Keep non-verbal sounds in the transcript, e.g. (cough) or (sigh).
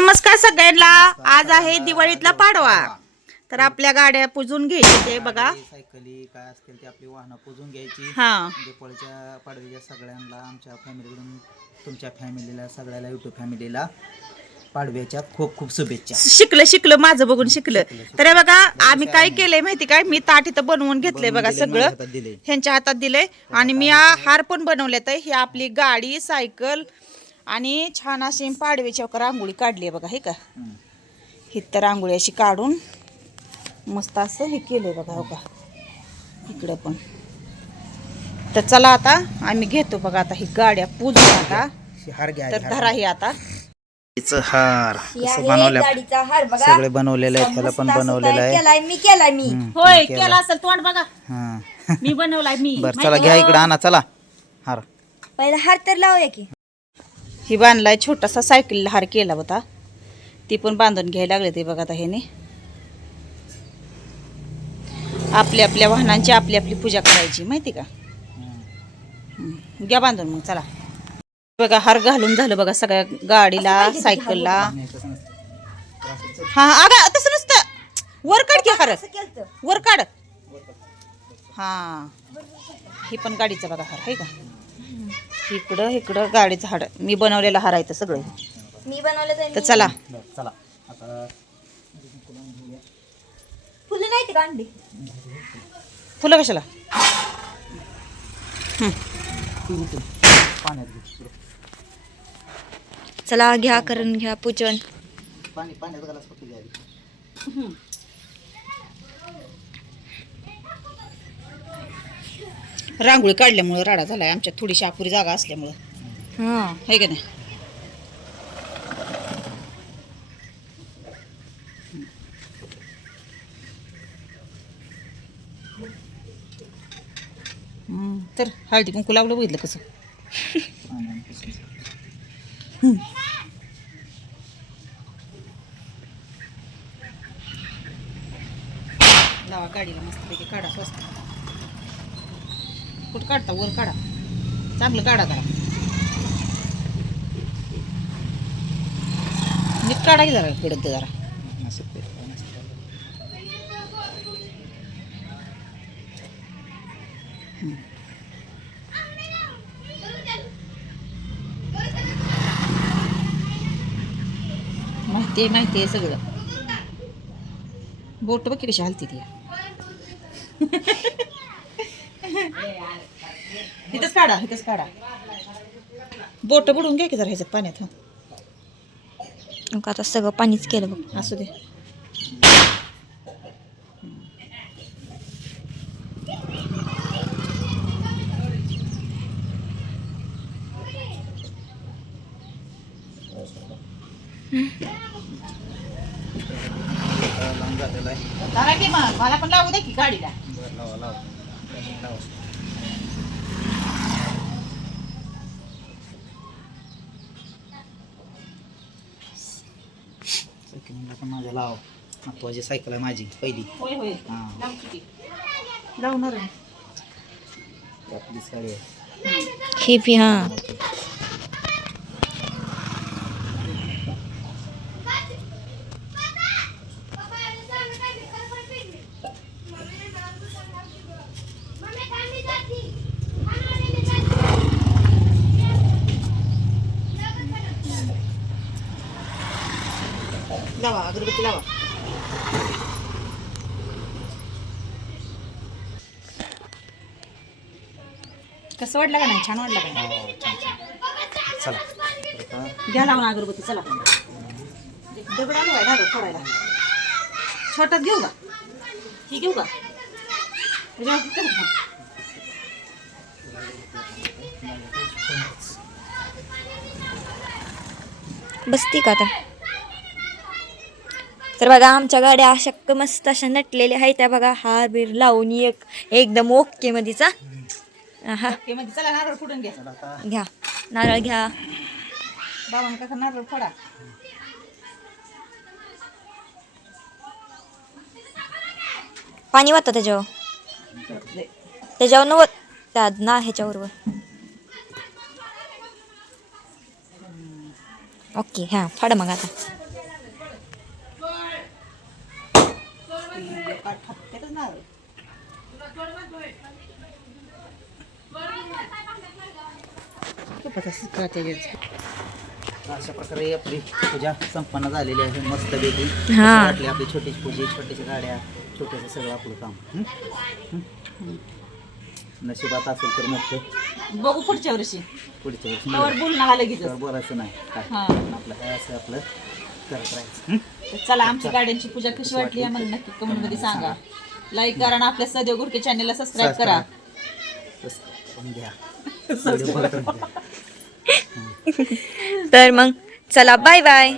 नमस्कार सगळ्यांना. आज आहे दिवाळीतला पाडवा. तर आपल्या गाड्या पुजून घ्यायचे ते बघा. सायकली काय असतील ते आपली वाहनं पुजून घ्यायची. हा. दीपावलीच्या पाडव्याच्या सगळ्यांना आमच्या फॅमिलीकडून तुमच्या फॅमिलीला सगळ्याला युट्यूब फॅमिलीला पाडव्याच्या खूप खूप शुभेच्छा. शिकलं शिकलं माझं बघून शिकलं. तर हे बघा आम्ही काय केलंय माहिती काय? मी ताट इथं बनवून घेतलंय बघा सगळं. हातात. ह्यांच्या हातात दिलंय. आणि मी हा हार पण बनवल्यात ही आपली गाडी सायकल आणि छान अशी पाडव्याची वगैरे रांगोळी काढली आहे बघा हे का. ही तर रांगोळी अशी काढून मस्त असं हे केलंय बघा हो का? इकडं पण. तर चला आता आम्ही घेतो बघा आता ही गाड्या पूजून आता. हार घ्या तर धरा ही आता. हार कसं आहे बनवल्या? गाडीचा हार बघा. सगळे बनवलेले आहेत ह्याला पण बनवलेलं आहे. केलाय मी केलाय मी. होय केला. केला. असेल तोंड बघा. हा. मी बनवलाय मी. (laughs) बरं चला घ्या इकडे आणा चला. हार. पहिला हार तर लावूया की. ही बांधलाय छोटासा सायकल हार केला होता. ती पण बांधून घ्यायला लागले ते बघा आता ह्याने. आपल्या आपल्या वाहनांची आपली आपली पूजा करायची माहिती का. घ्या बांधून मग चला. बघा हार घालून झालं बघा सगळ्या गाडीला सायकलला. हा अगा तसं नसतं वर काढ की हार. वर काढ. हा. ही पण गाडीचा बघा हार आहे का? इकडं इकडं गाडीचं हाड मी बनवलेलं हार आहे तर सगळं. मी बनवलं तर चला. चला. आता फुलं नाही का अंडी? फुलं कशाला. चला घ्या करून घ्या पूजन. पाणी पाण्यात घालाच फक्त घ्या. रांगोळी काढल्यामुळं राडा झालाय. आमच्यात थोडीशी अपुरी जागा असल्यामुळं. हा. आहे का नाही? तर हळदी कुंकू लावलं बघितलं कसं. लावा गाडीला मस्तपैकी काढा स्वस्त. कुठं काढता? वर काढा. चांगलं काढा जरा. नीट काढा की जरा कडक जरा. माहिती आहे माहिती आहे सगळं. बोट बघ कशी हलती ती. इथंच काढा इथंच काढा. बोट बुडून घ्या की जरा ह्याच्यात पाण्यात हं. आता सगळं पाणीच केलं बघ. असू दे. मला पण लावू दे की गाडीला. सायकलीला पण माझ्या लाव महत्वाची सायकल आहे माझी पहिली. हा. लावणार आहे. आपलीच गाडी आहे. हे पी हा. लावा अगरबत्ती लावा. कसं वाटलं का नाही? छान वाटलं का नाही? हो, चला. घ्या लावून अगरबत्ती चला. दगड आणू काय धागा फोडायला. छोटात घेऊ का? ही घेऊ करू का? बसती का आता? तर बघा आमच्या गाड्या अशा मस्त अशा नटलेल्या आहेत. त्या बघा हार बीर लावून एक एकदम ओके मधीचा. हा नारळ फुटून घ्या. नारळ घ्या. नारळ फोडा. पाणी वाटतं त्याच्यावर. त्याच्यावर नव्हत त्या ना ह्याच्यावर ओके हा फाडा मग आता. अशा प्रकारे आपली पूजा संपन्न झालेली आहे. मस्त हा. वाटली आपली छोटीशी पूजा छोट्याशा गाड्या छोटंसं सगळं आपलं काम? नशिबात असेल तर मोठं. बघू पुढच्या वर्षी. पुढच्या वर्षी त्यावर मिळेल. बोलणं आलं की त्यावर बोलायचं नाही. काय? हा. आपलं हे असं आपलं. करत राहायचं? तर चला आमच्या गाड्यांची पूजा कशी वाटली आम्हाला नक्की कमेंटमध्ये सांगा लाईक करा आणि आपल्या सदैव गुरके चॅनलला सबस्क्राईब करा तसं करून घ्या व्हिडिओ बघत राहा. तर मग चला बाय बाय